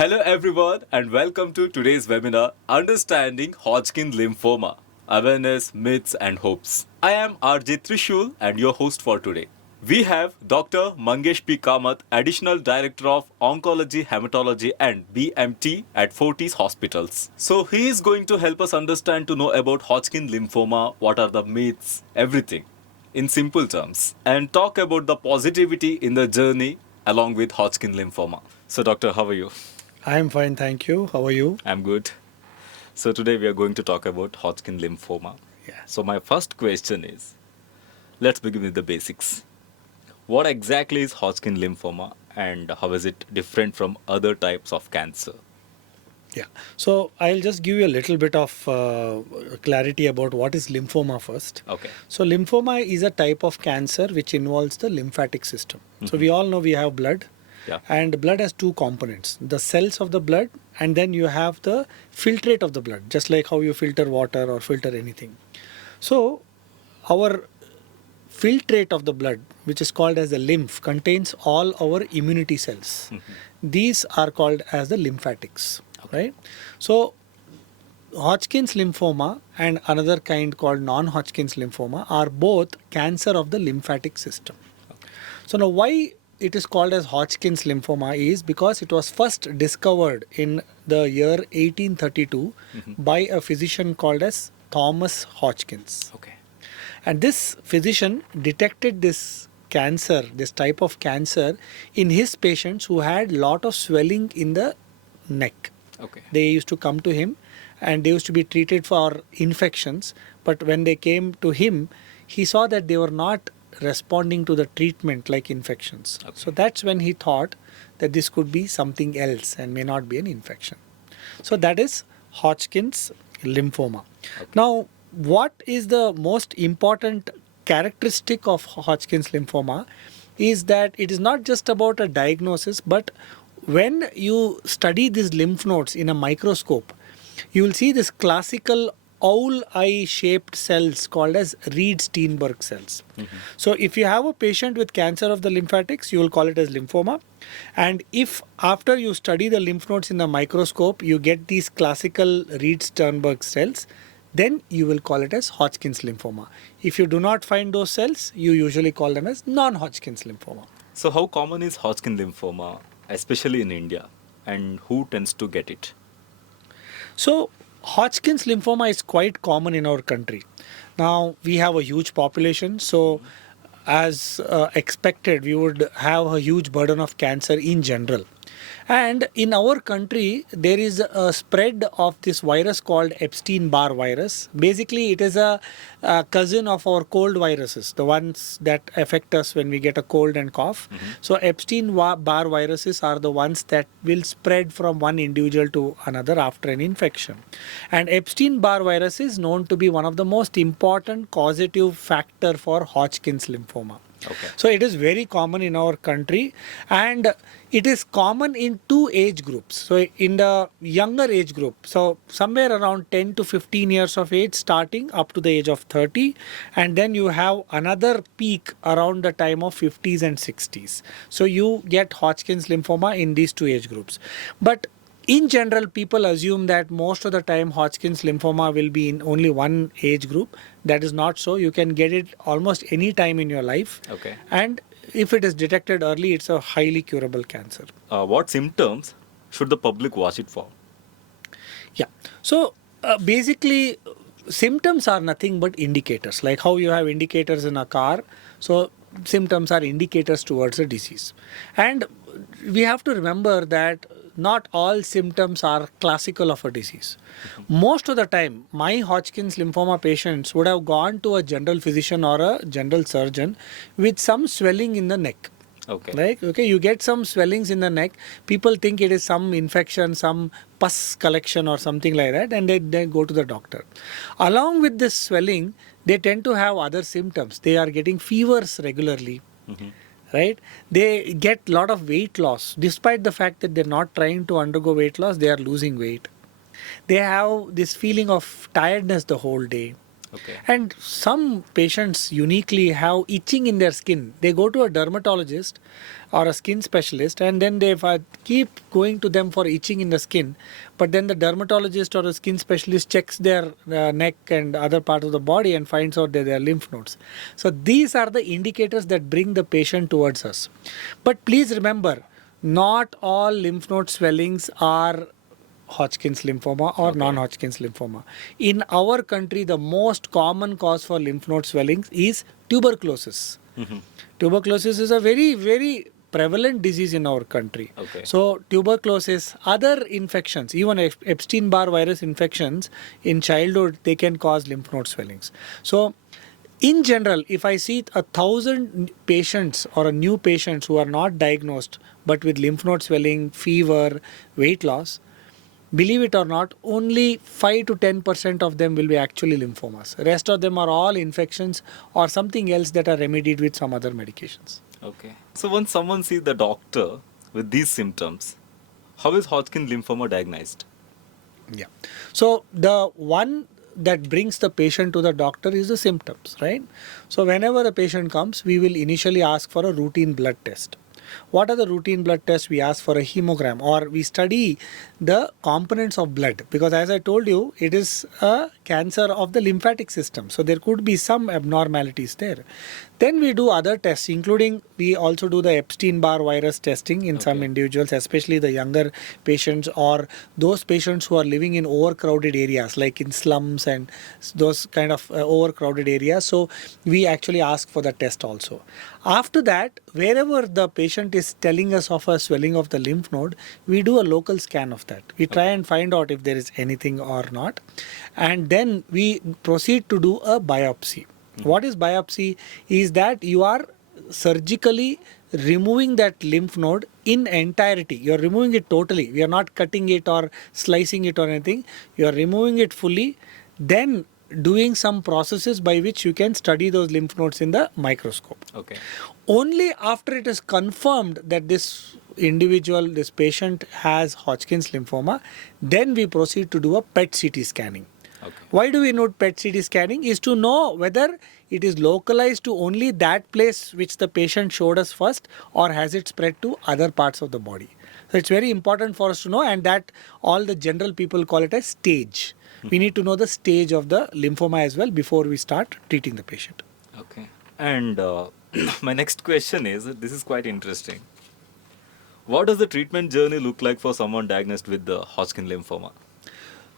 Hello everyone and welcome to today's webinar Understanding Hodgkin Lymphoma Awareness, Myths and Hopes. I am RJ Trishul and your host for today. We have Dr. Mangesh P. Kamath, Additional Director of Oncology, Hematology and BMT at Fortis Hospitals. So he is going to help us understand to know about Hodgkin lymphoma, what are the myths, everything in simple terms, and talk about the positivity in the journey along with Hodgkin lymphoma. So doctor, how are you? I'm fine, thank you. How are you? I'm good. So today we are going to talk about Hodgkin lymphoma. Yeah. So my first question is, let's begin with the basics. What exactly is Hodgkin lymphoma and how is it different from other types of cancer? Yeah. So I'll just give you a little bit of clarity about what is lymphoma first. Okay. So lymphoma is a type of cancer which involves the lymphatic system. So we all know we have blood. Yeah. And blood has two components, the cells of the blood, and then you have the filtrate of the blood, just like how you filter water or filter anything. So our filtrate of the blood, which is called as the lymph, contains all our immunity cells. These are called as the lymphatics, right? So Hodgkin's lymphoma and another kind called non-Hodgkin's lymphoma are both cancer of the lymphatic system. So now why it is called as Hodgkin's lymphoma is because it was first discovered in the year 1832 by a physician called as Thomas Hodgkins. Okay. And this physician detected this cancer, this type of cancer, in his patients who had lot of swelling in the neck. Okay. They used to come to him and they used to be treated for infections. But when they came to him, he saw that they were not responding to the treatment like infections. Okay. So that's when he thought that this could be something else and may not be an infection. So that is Hodgkin's lymphoma. Okay. Now, what is the most important characteristic of Hodgkin's lymphoma is that it is not just about a diagnosis, but when you study these lymph nodes in a microscope, you will see this classical owl eye shaped cells called as Reed-Steinberg cells. So if you have a patient with cancer of the lymphatics, you will call it as lymphoma. And if after you study the lymph nodes in the microscope, you get these classical Reed-Steinberg cells, then you will call it as Hodgkin's lymphoma. If you do not find those cells, you usually call them as non-Hodgkin's lymphoma. So how common is Hodgkin lymphoma, especially in India, and who tends to get it? So Hodgkin's lymphoma is quite common in our country. Now we have a huge population, so as expected, we would have a huge burden of cancer in general. And in our country, there is a spread of this virus called Epstein-Barr virus. Basically, it is a cousin of our cold viruses, the ones that affect us when we get a cold and cough. So Epstein-Barr viruses are the ones that will spread from one individual to another after an infection. And Epstein-Barr virus is known to be one of the most important causative factor for Hodgkin's lymphoma. Okay. So it is very common in our country and it is common in two age groups. So in the younger age group, so somewhere around 10 to 15 years of age starting up to the age of 30, and then you have another peak around the time of 50s and 60s. So you get Hodgkin's lymphoma in these two age groups. But in general, people assume that most of the time Hodgkin's lymphoma will be in only one age group. That is not so. You can get it almost any time in your life. Okay. And if it is detected early, it's a highly curable cancer. What symptoms should the public watch it for? Yeah. So basically, symptoms are nothing but indicators. Like how you have indicators in a car. So symptoms are indicators towards a disease. And we have to remember that not all symptoms are classical of a disease. Most of the time, my Hodgkin's lymphoma patients would have gone to a general physician or a general surgeon with some swelling in the neck. Okay. Like, okay, you get some swellings in the neck. People think it is some infection, some pus collection or something like that, and they go to the doctor. Along with this swelling, they tend to have other symptoms. They are getting fevers regularly. Right? They get a lot of weight loss. Despite the fact that they're not trying to undergo weight loss, they are losing weight. They have this feeling of tiredness the whole day. Okay. And some patients uniquely have itching in their skin. They go to a dermatologist or a skin specialist, and then they keep going to them for itching in the skin. But then the dermatologist or the skin specialist checks their neck and other part of the body and finds out that they are lymph nodes. So these are the indicators that bring the patient towards us. But please remember, not all lymph node swellings are Hodgkin's lymphoma or Okay. non-Hodgkin's lymphoma. In our country, the most common cause for lymph node swellings is tuberculosis. Tuberculosis is a very, very prevalent disease in our country. Okay. So tuberculosis, other infections, even Epstein-Barr virus infections in childhood, they can cause lymph node swellings. So in general, if I see 1,000 patients or a new patients who are not diagnosed but with lymph node swelling, fever, weight loss, believe it or not, only 5 to 10% of them will be actually lymphomas. Rest of them are all infections or something else that are remedied with some other medications. Okay. So once someone sees the doctor with these symptoms, how is Hodgkin lymphoma diagnosed? Yeah. So the one that brings the patient to the doctor is the symptoms, right? So whenever a patient comes, we will initially ask for a routine blood test. What are the routine blood tests? We ask for a hemogram, or we study the components of blood, because as I told you, it is a cancer of the lymphatic system. So there could be some abnormalities there. Then we do other tests, including we also do the Epstein-Barr virus testing in some individuals, especially the younger patients or those patients who are living in overcrowded areas like in slums and those kind of overcrowded areas. So we actually ask for the test also. After that, wherever the patient is telling us of a swelling of the lymph node, we do a local scan of that. We try and find out if there is anything or not. And then we proceed to do a biopsy. What is biopsy? Is that you are surgically removing that lymph node in entirety. You are removing it totally. We are not cutting it or slicing it or anything. You are removing it fully. Then doing some processes by which you can study those lymph nodes in the microscope. Okay. Only after it is confirmed that this individual, this patient has Hodgkin's lymphoma, then we proceed to do a PET CT scanning. Okay. Why do we need PET CT scanning? Is to know whether it is localized to only that place which the patient showed us first, or has it spread to other parts of the body. So it's very important for us to know, and that all the general people call it a stage. We need to know the stage of the lymphoma as well before we start treating the patient. Okay. And my next question is, this is quite interesting. What does the treatment journey look like for someone diagnosed with the Hodgkin lymphoma?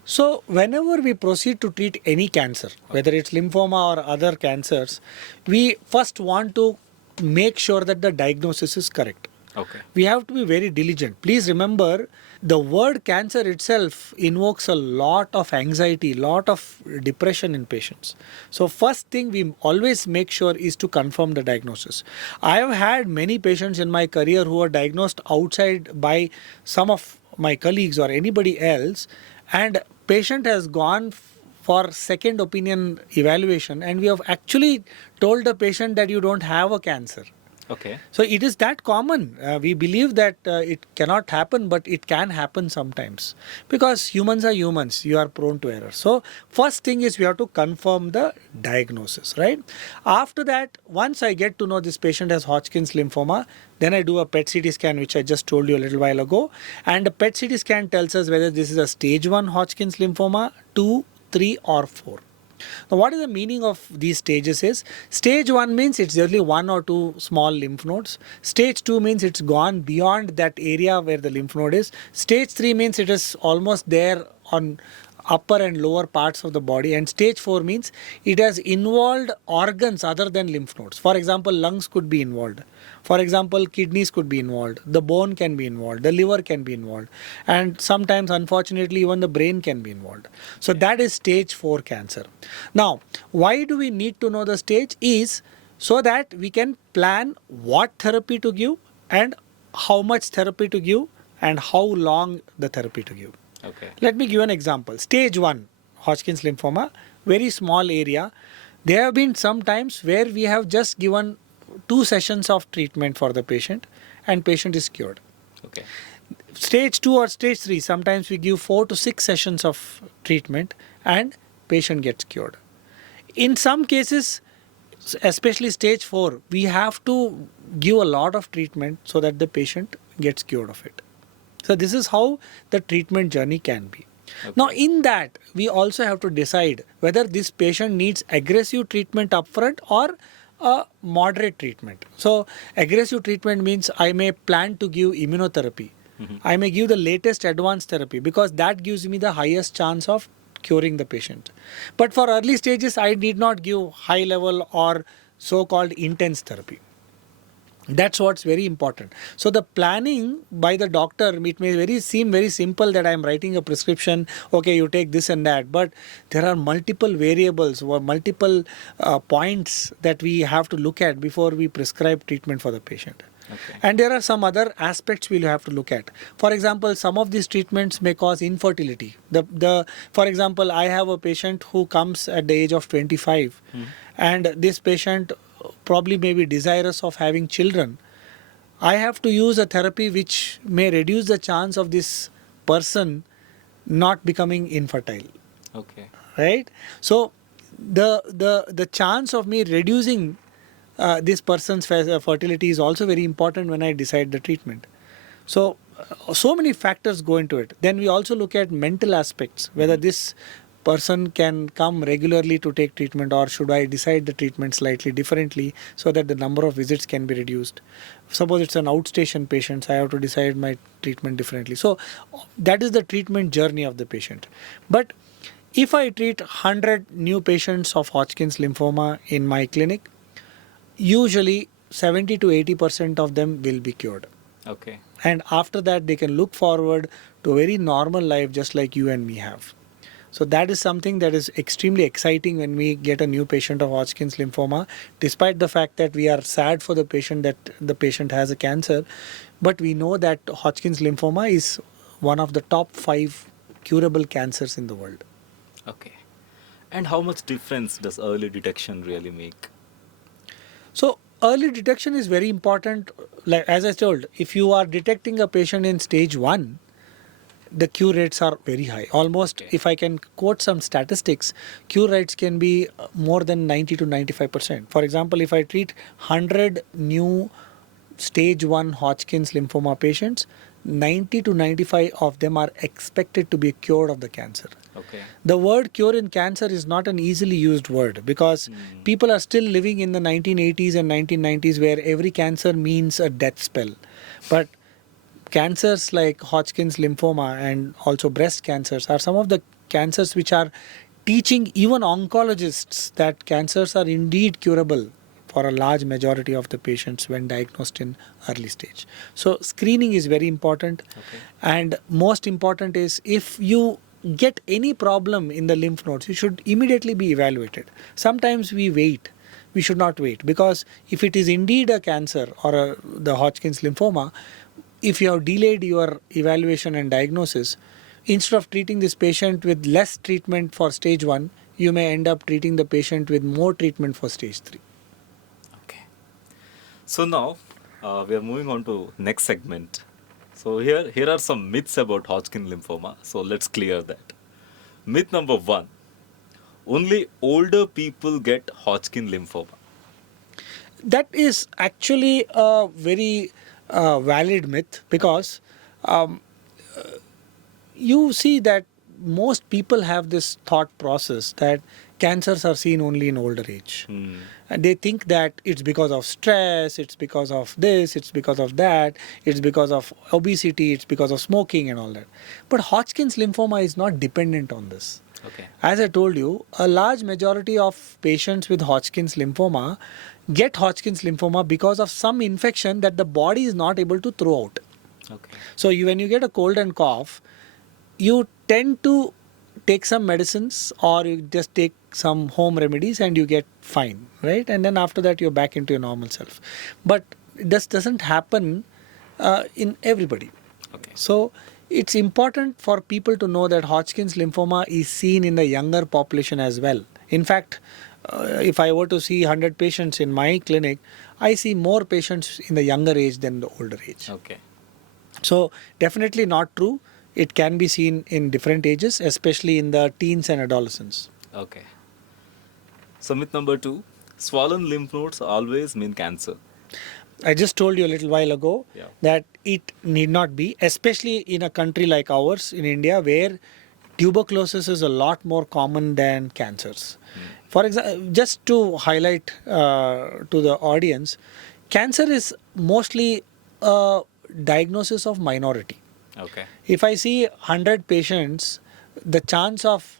So whenever we proceed to treat any cancer, whether it's lymphoma or other cancers, we first want to make sure that the diagnosis is correct. Okay. We have to be very diligent. Please remember, the word cancer itself invokes a lot of anxiety, lot of depression in patients. So first thing we always make sure is to confirm the diagnosis. I have had many patients in my career who are diagnosed outside by some of my colleagues or anybody else, and patient has gone for second opinion evaluation, and we have actually told the patient that you don't have a cancer. Okay. So it is that common. We believe that it cannot happen, but it can happen sometimes, because humans are humans. You are prone to error. So first thing is we have to confirm the diagnosis, right? After that, once I get to know this patient has Hodgkin's lymphoma, then I do a PET CT scan, which I just told you a little while ago. And the PET CT scan tells us whether this is a stage 1 Hodgkin's lymphoma, 2, 3 or 4. Now, what is the meaning of these stages is, stage 1 means it's only 1 or 2 small lymph nodes. Stage 2 means it's gone beyond that area where the lymph node is. Stage 3 means it is almost there on upper and lower parts of the body, and stage 4 means it has involved organs other than lymph nodes. For example, lungs could be involved. For example, kidneys could be involved, the bone can be involved, the liver can be involved, and sometimes unfortunately even the brain can be involved. So that is stage 4 cancer. Now, why do we need to know the stage is so that we can plan what therapy to give and how much therapy to give and how long the therapy to give. Okay. Let me give an example. Stage 1, Hodgkin's lymphoma, very small area. There have been some times where we have just given 2 sessions of treatment for the patient and patient is cured. Okay. Stage 2 or stage 3, sometimes we give 4 to 6 sessions of treatment and patient gets cured. In some cases, especially stage 4, we have to give a lot of treatment so that the patient gets cured of it. So this is how the treatment journey can be. Now, in that, we also have to decide whether this patient needs aggressive treatment upfront or a moderate treatment. So, aggressive treatment means I may plan to give immunotherapy. I may give the latest advanced therapy because that gives me the highest chance of curing the patient. But for early stages, I need not give high level or so called intense therapy. That's what's very important. So the planning by the doctor, it may seem very simple that I'm writing a prescription, okay, you take this and that, but there are multiple variables or multiple points that we have to look at before we prescribe treatment for the patient. Okay. And there are some other aspects we'll have to look at. For example, some of these treatments may cause infertility. For example, I have a patient who comes at the age of 25, and this patient probably may be desirous of having children. I have to use a therapy which may reduce the chance of this person not becoming infertile. Okay. Right? So the chance of me reducing this person's fertility is also very important when I decide the treatment. So many factors go into it. Then we also look at mental aspects, whether this person can come regularly to take treatment, or should I decide the treatment slightly differently so that the number of visits can be reduced. Suppose it's an outstation patient, so I have to decide my treatment differently. So that is the treatment journey of the patient. But if I treat 100 new patients of Hodgkin's lymphoma in my clinic, usually 70 to 80% of them will be cured. Okay. And after that, they can look forward to a very normal life just like you and me have. So that is something that is extremely exciting when we get a new patient of Hodgkin's lymphoma, despite the fact that we are sad for the patient that the patient has a cancer. But we know that Hodgkin's lymphoma is one of the top 5 curable cancers in the world. Okay. And how much difference does early detection really make? So early detection is very important. Like as I told, if you are detecting a patient in stage 1, the cure rates are very high. Almost, if I can quote some statistics, cure rates can be more than 90 to 95%. For example, if I treat 100 new stage 1 Hodgkin's lymphoma patients, 90 to 95 of them are expected to be cured of the cancer. Okay. The word cure in cancer is not an easily used word because people are still living in the 1980s and 1990s where every cancer means a death spell. But cancers like Hodgkin's lymphoma and also breast cancers are some of the cancers which are teaching even oncologists that cancers are indeed curable for a large majority of the patients when diagnosed in early stage. So screening is very important. Okay. And most important is if you get any problem in the lymph nodes, you should immediately be evaluated. Sometimes we wait. We should not wait because if it is indeed a cancer or the Hodgkin's lymphoma, if you have delayed your evaluation and diagnosis, instead of treating this patient with less treatment for stage 1, you may end up treating the patient with more treatment for stage 3. Okay. So now we are moving on to next segment. So here are some myths about Hodgkin lymphoma. So let's clear that. Myth number 1. Only older people get Hodgkin lymphoma. That is actually a very valid myth because you see that most people have this thought process that cancers are seen only in older age. And they think that it's because of stress, it's because of this, it's because of that, it's because of obesity, it's because of smoking and all that. But Hodgkin's lymphoma is not dependent on this. Okay. As I told you, a large majority of patients with Hodgkin's lymphoma get Hodgkin's lymphoma because of some infection that the body is not able to throw out. Okay. So when you get a cold and cough, you tend to take some medicines or you just take some home remedies and you get fine, right? And then after that, you're back into your normal self. But this doesn't happen in everybody. Okay. So it's important for people to know that Hodgkin's lymphoma is seen in the younger population as well. In fact, if I were to see 100 patients in my clinic, I see more patients in the younger age than the older age. Okay. So definitely not true. It can be seen in different ages, especially in the teens and adolescents. Okay. So myth number 2, swollen lymph nodes always mean cancer. I just told you a little while ago Yeah. that it need not be, especially in a country like ours in India, where tuberculosis is a lot more common than cancers. For example, just to highlight to the audience, cancer is mostly a diagnosis of minority. Okay. If I see 100 patients, the chance of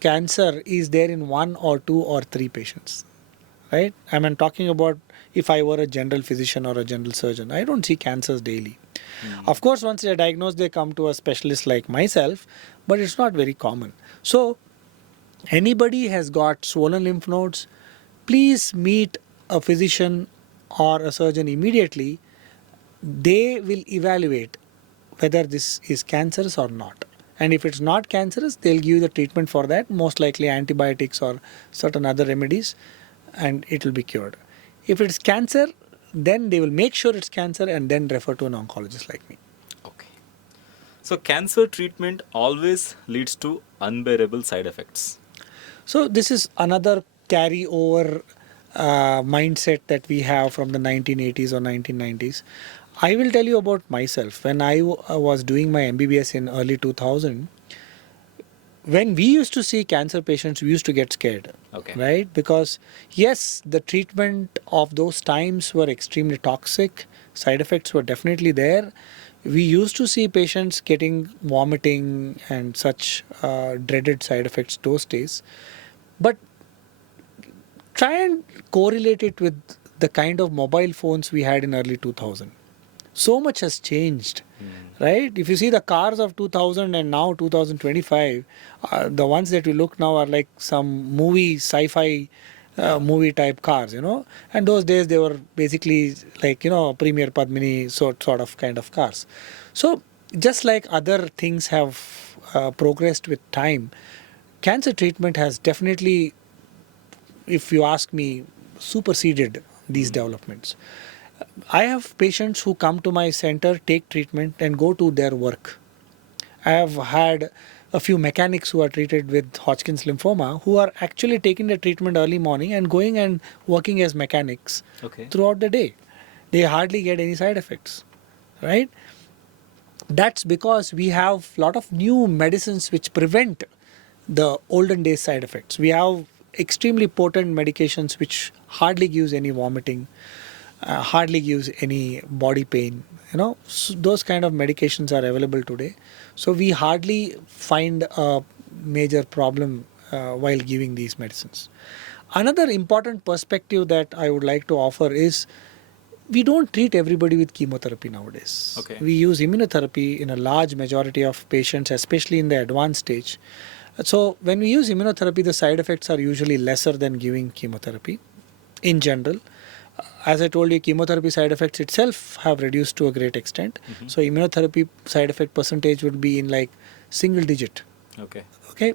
cancer is there in 1 or 2 or 3 patients, right? I mean, talking about if I were a general physician or a general surgeon, I don't see cancers daily. Of course, once they're diagnosed, they come to a specialist like myself, but it's not very common. So, anybody has got swollen lymph nodes, please meet a physician or a surgeon immediately. They will evaluate whether this is cancerous or not. And if it's not cancerous, they'll give you the treatment for that, most likely antibiotics or certain other remedies, and it will be cured. If it's cancer, then they will make sure it's cancer and then refer to an oncologist like me. Okay. So cancer treatment always leads to unbearable side effects. So this is another carryover mindset that we have from the 1980s or 1990s. I will tell you about myself. When I was doing my MBBS in early 2000, when we used to see cancer patients, we used to get scared, Okay. right? Because yes, the treatment of those times were extremely toxic. Side effects were definitely there. We used to see patients getting vomiting and such dreaded side effects those days. But try and correlate it with the kind of mobile phones we had in early 2000. So much has changed, right? If you see the cars of 2000 and now 2025, the ones that we look now are like some movie, sci-fi movie type cars, you know. And those days they were basically like, you know, Premier Padmini sort of kind of cars. So just like other things have progressed with time, cancer treatment has definitely, if you ask me, superseded these developments. I have patients who come to my center, take treatment, and go to their work. I have had a few mechanics who are treated with Hodgkin's lymphoma who are actually taking the treatment early morning and going and working as mechanics Okay. throughout the day. They hardly get any side effects, right? That's because we have a lot of new medicines which prevent the olden days side effects. We have extremely potent medications which hardly gives any vomiting, hardly gives any body pain. You know, so those kind of medications are available today. So we hardly find a major problem while giving these medicines. Another important perspective that I would like to offer is we don't treat everybody with chemotherapy nowadays. Okay. We use immunotherapy in a large majority of patients, especially in the advanced stage. So when we use immunotherapy, the side effects are usually lesser than giving chemotherapy in general. As I told you, chemotherapy side effects itself have reduced to a great extent. So immunotherapy side effect percentage would be in like single digit. Okay. Okay.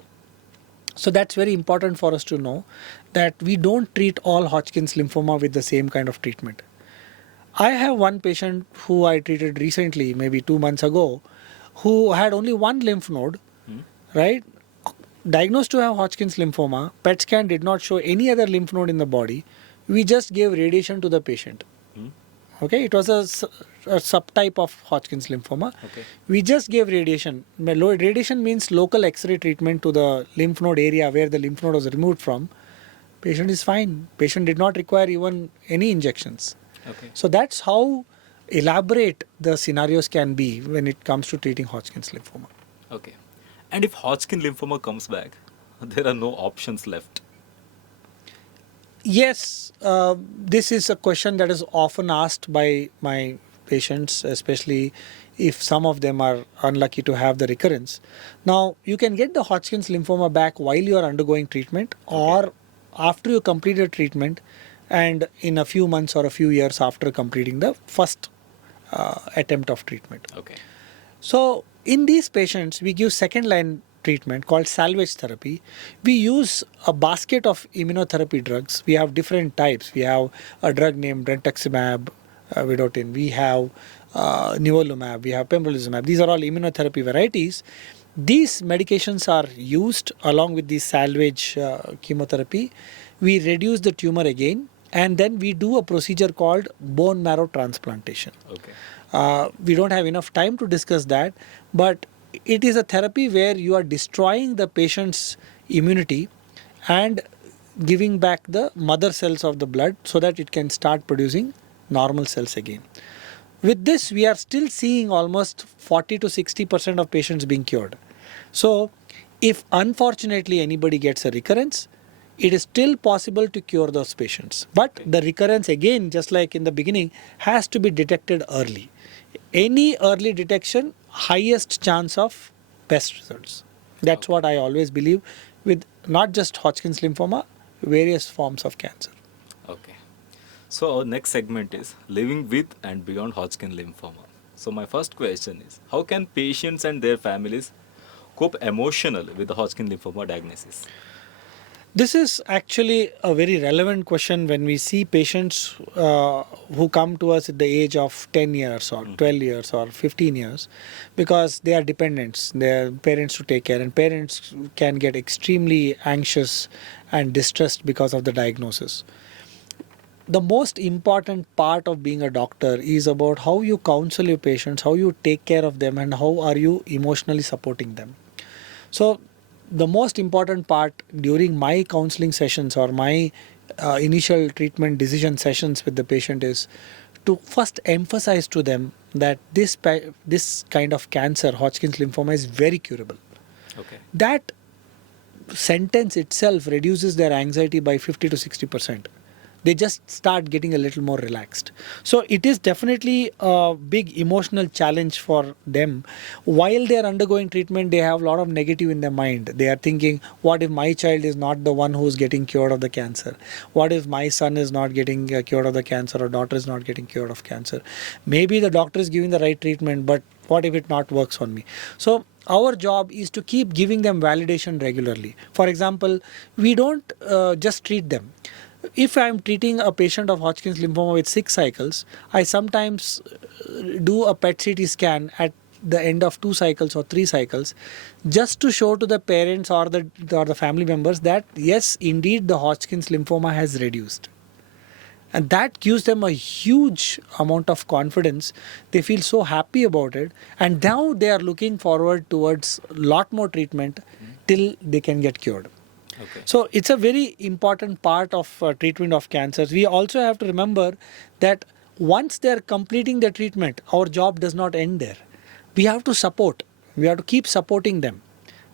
So that's very important for us to know that we don't treat all Hodgkin's lymphoma with the same kind of treatment. I have one patient who I treated recently, maybe 2 months ago, who had only one lymph node, right? Diagnosed to have Hodgkin's lymphoma. PET scan did not show any other lymph node in the body. We just gave radiation to the patient. Okay, it was a subtype of Hodgkin's lymphoma. Okay. We just gave radiation. Radiation means local X-ray treatment to the lymph node area where the lymph node was removed from. Patient is fine. Patient did not require even any injections. Okay. So that's how elaborate the scenarios can be when it comes to treating Hodgkin's lymphoma. Okay. And if Hodgkin lymphoma comes back, there are no options left. Yes, this is a question that is often asked by my patients, especially if some of them are unlucky to have the recurrence. Now, you can get the Hodgkin's lymphoma back while you are undergoing treatment or after you complete the treatment and in a few months or a few years after completing the first attempt of treatment. Okay. So, in these patients, we give second line treatment called salvage therapy. We use a basket of immunotherapy drugs. We have different types. We have a drug named brentuximab vedotin. We have nivolumab. We have pembrolizumab. These are all immunotherapy varieties. These medications are used along with the salvage chemotherapy we reduce the tumor again, and then we do a procedure called bone marrow transplantation. Okay. We don't have enough time to discuss that, but it is a therapy where you are destroying the patient's immunity and giving back the mother cells of the blood so that it can start producing normal cells again. With this, we are still seeing almost 40 to 60% of patients being cured. So, if unfortunately anybody gets a recurrence, it is still possible to cure those patients. But the recurrence, again, just like in the beginning, has to be detected early. Any early detection, highest chance of best results. That's what I always believe with not just Hodgkin's lymphoma, various forms of cancer. Okay. So our next segment is living with and beyond Hodgkin lymphoma. So my first question is, how can patients and their families cope emotionally with the Hodgkin lymphoma diagnosis? This is actually a very relevant question when we see patients who come to us at the age of 10 years or 12 years or 15 years, because they are dependents, their parents to take care, and parents can get extremely anxious and distressed because of the diagnosis. The most important part of being a doctor is about how you counsel your patients, how you take care of them, and how are you emotionally supporting them. So the most important part during my counseling sessions or my initial treatment decision sessions with the patient is to first emphasize to them that this kind of cancer, Hodgkin's lymphoma, is very curable. Okay. That sentence itself reduces their anxiety by 50 to 60%. They just start getting a little more relaxed. So it is definitely a big emotional challenge for them. While they are undergoing treatment, they have a lot of negative in their mind. They are thinking, what if my child is not the one who is getting cured of the cancer? What if my son is not getting cured of the cancer, or daughter is not getting cured of cancer? Maybe the doctor is giving the right treatment, but what if it not works on me? So our job is to keep giving them validation regularly. For example, we don't just treat them. If I am treating a patient of Hodgkin's lymphoma with 6 cycles, I sometimes do a PET-CT scan at the end of 2 cycles or 3 cycles, just to show to the parents or the family members that yes, indeed the Hodgkin's lymphoma has reduced. And that gives them a huge amount of confidence. They feel so happy about it, and now they are looking forward towards a lot more treatment till they can get cured. Okay. So it's a very important part of treatment of cancers. We also have to remember that once they're completing the treatment, our job does not end there. We have to support. We have to keep supporting them,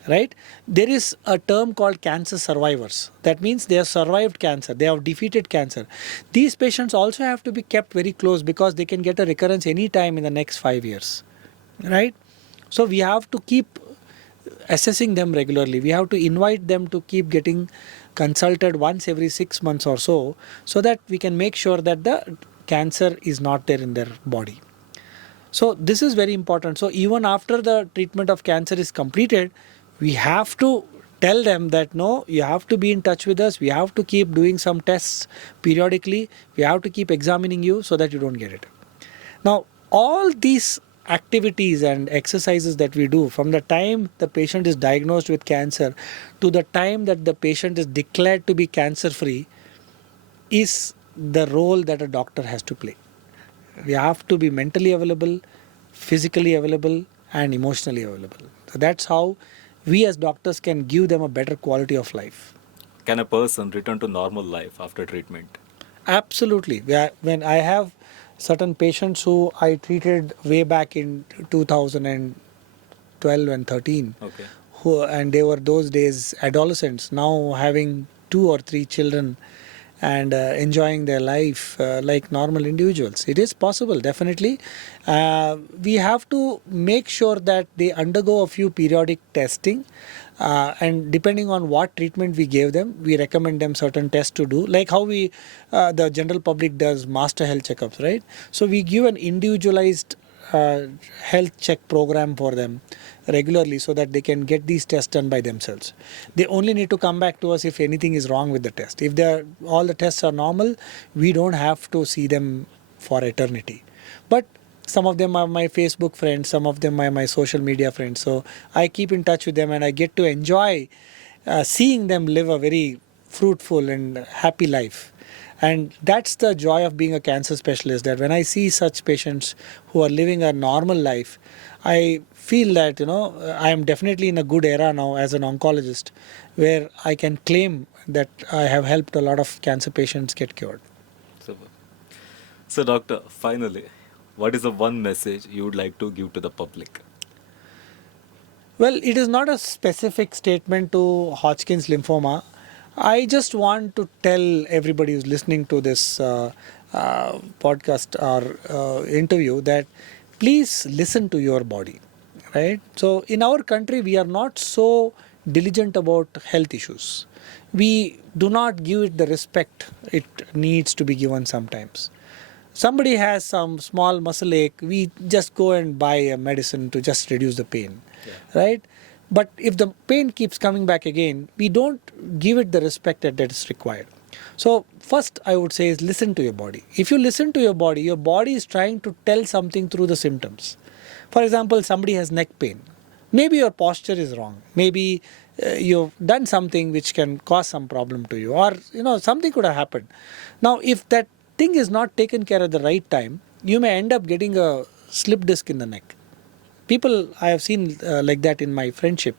right? There is a term called cancer survivors. That means they have survived cancer. They have defeated cancer. These patients also have to be kept very close because they can get a recurrence anytime in the next 5 years, right? So we have to keep assessing them regularly. We have to invite them to keep getting consulted once every 6 months or so that we can make sure that the cancer is not there in their body. So this is very important. So even after the treatment of cancer is completed, we have to tell them that no, you have to be in touch with us. We have to keep doing some tests periodically. We have to keep examining you so that you don't get it. Now, all these activities and exercises that we do from the time the patient is diagnosed with cancer to the time that the patient is declared to be cancer free is the role that a doctor has to play. We have to be mentally available, physically available, and emotionally available. So that's how we as doctors can give them a better quality of life. Can a person return to normal life after treatment? Absolutely. When I have certain patients who I treated way back in 2012 and 13, Okay. and they were those days adolescents, now having 2 or 3 children and enjoying their life like normal individuals. It is possible, definitely. We have to make sure that they undergo a few periodic testing, and depending on what treatment we gave them, we recommend them certain tests to do, like how the general public does master health checkups, right? So we give an individualized health check program for them regularly so that they can get these tests done by themselves. They only need to come back to us if anything is wrong with the test. If all the tests are normal, we don't have to see them for eternity. But some of them are my Facebook friends, some of them are my social media friends. So I keep in touch with them and I get to enjoy seeing them live a very fruitful and happy life. And that's the joy of being a cancer specialist, that when I see such patients who are living a normal life, I feel that, I am definitely in a good era now as an oncologist, where I can claim that I have helped a lot of cancer patients get cured. Super. So, doctor, finally, what is the one message you would like to give to the public? Well, it is not a specific statement to Hodgkin's lymphoma. I just want to tell everybody who's listening to this podcast or interview that please listen to your body, right? So, in our country, we are not so diligent about health issues. We do not give it the respect it needs to be given sometimes. Somebody has some small muscle ache, we just go and buy a medicine to just reduce the pain, right? But if the pain keeps coming back again, we don't give it the respect that is required. So first I would say is listen to your body. If you listen to your body is trying to tell something through the symptoms. For example, somebody has neck pain. Maybe your posture is wrong. Maybe you've done something which can cause some problem to you, or something could have happened. Now, if that thing is not taken care at the right time, you may end up getting a slip disc in the neck. People I have seen like that in my friendship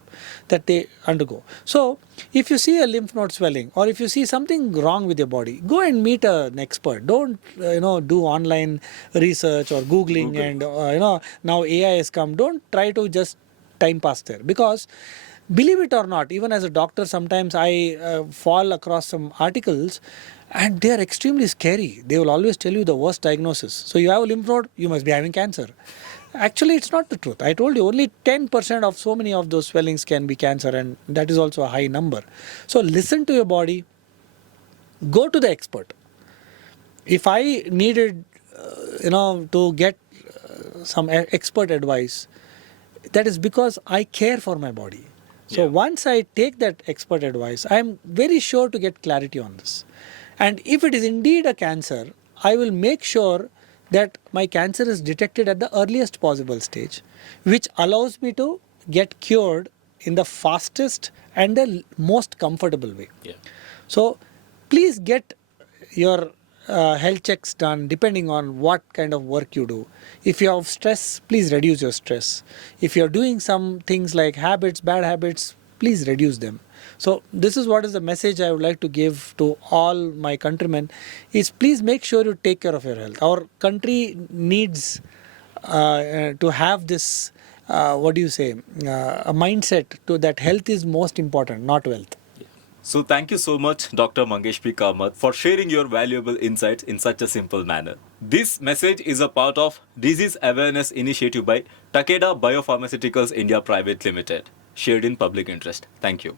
that they undergo. So, if you see a lymph node swelling or if you see something wrong with your body, go and meet an expert. Don't do online research or Googling and now AI has come. Don't try to just time pass there, because believe it or not, even as a doctor, sometimes I fall across some articles and they are extremely scary. They will always tell you the worst diagnosis. So you have a lymph node, you must be having cancer. Actually, it's not the truth. I told you only 10% of so many of those swellings can be cancer, and that is also a high number. So listen to your body, go to the expert. If I needed, to get some expert advice, that is because I care for my body. So once I take that expert advice, I am very sure to get clarity on this. And if it is indeed a cancer, I will make sure that my cancer is detected at the earliest possible stage, which allows me to get cured in the fastest and the most comfortable way. So please get your health checks done depending on what kind of work you do. If you have stress, please reduce your stress. If you're doing some things like bad habits, please reduce them. So this is what is the message I would like to give to all my countrymen, is please make sure you take care of your health. Our country needs to have this, a mindset to that health is most important, not wealth. So thank you so much, Dr. Mangesh P. Kamath, for sharing your valuable insights in such a simple manner. This message is a part of Disease Awareness Initiative by Takeda Biopharmaceuticals India Private Limited, shared in public interest. Thank you.